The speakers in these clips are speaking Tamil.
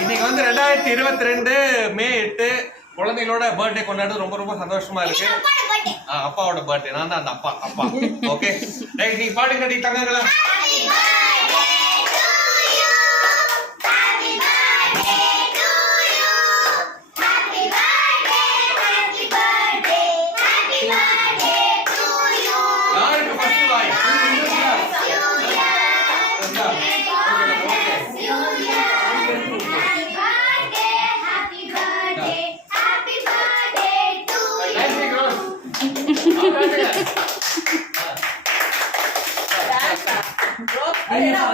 இன்னைக்கு வந்து 2022 மே 8 குழந்தைகளோட பர்த்டே கொண்டாடுறது ரொம்ப ரொம்ப சந்தோஷமா இருக்கு. அப்பாவோட பர்த்டே, நான் தான் அந்த அப்பா. ஓகே ரைட், நீங்க பாடுங்க டி தங்கங்களா.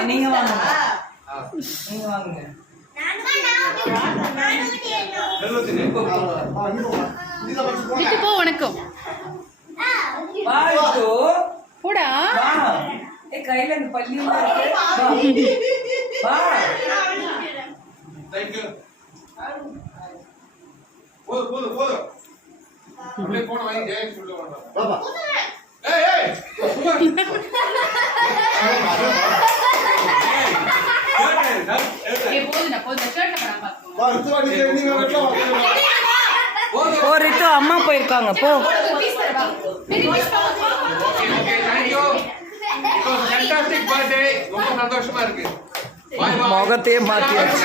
நீங்க வாங்க. போ வணக்கம். போடா. கையில இந்த பள்ளி போதும் அப்படியே போன வாங்கி ஜெயன் சொல்ல வேண்டாம். ஏய் ரித்து அம்மா போயிருக்காங்க போ. ரொம்ப சந்தோஷமா இருக்கு. முகத்தையே மாத்தியாச்சு.